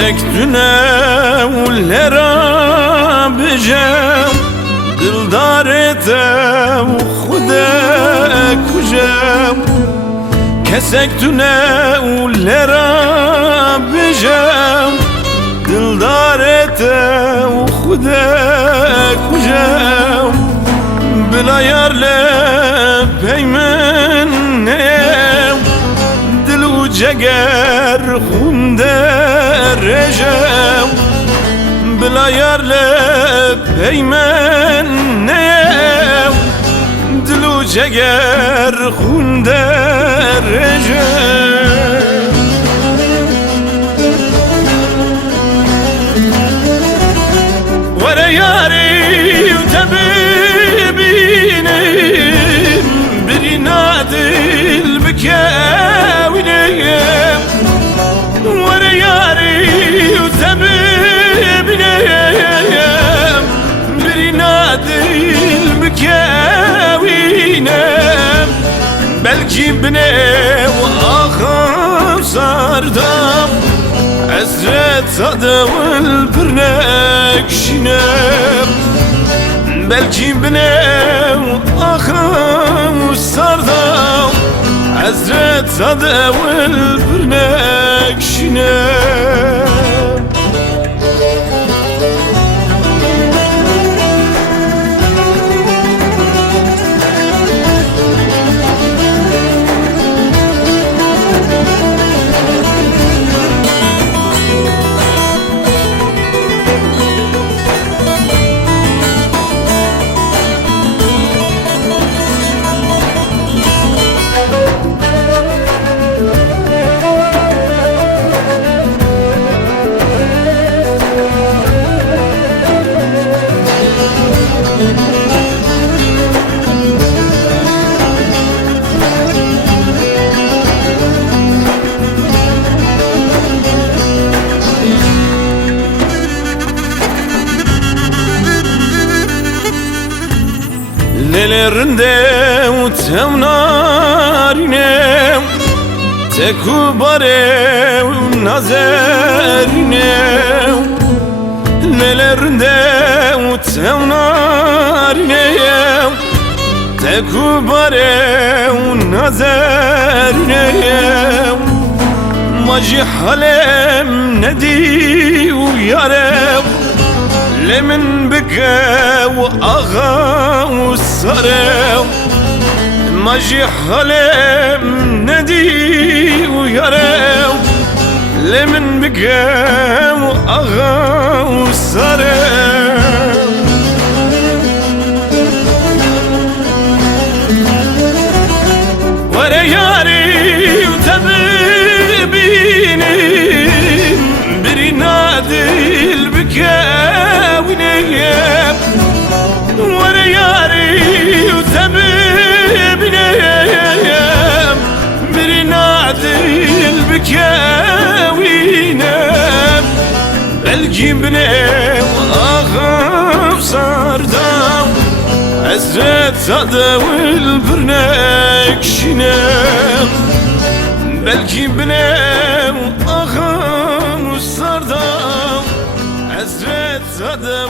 Kesek dünevlere bicem Dildar etem xude kucem Kesek dünevlere bicem Dildar etem xude kucem Bila yarle peymen nem Dil u ceger xunde رجم بلا یار پیمن نیم دلو جگر خونده رجم وره یاری و تبیبینیم بری نادل بکاوینیم وره یاری بنام برينادل بكاوينام بلكي بني واخر صاردام عزرت صدى والبرناك شنام بلكي بني واخر صاردام عزرت صدى والبرناك شنام Nelerinde utemnarinem Tekubare nazerinem Nelerinde utemnarinem Tekubare nazerinem Maci halem nedi uyarem لمن بكى وأغى وسرم ماجي حلم ندي ويرم لمن بكى وأغى وسرم ورا ياري وتبيبيني برينادي البكاء ورا ياري وتبيبنيم برينادي البكاوينم الجبني واخاف صاردام عزرت صدى والبرناك شنام بلكي بنام واخاف صاردام عزرت صدى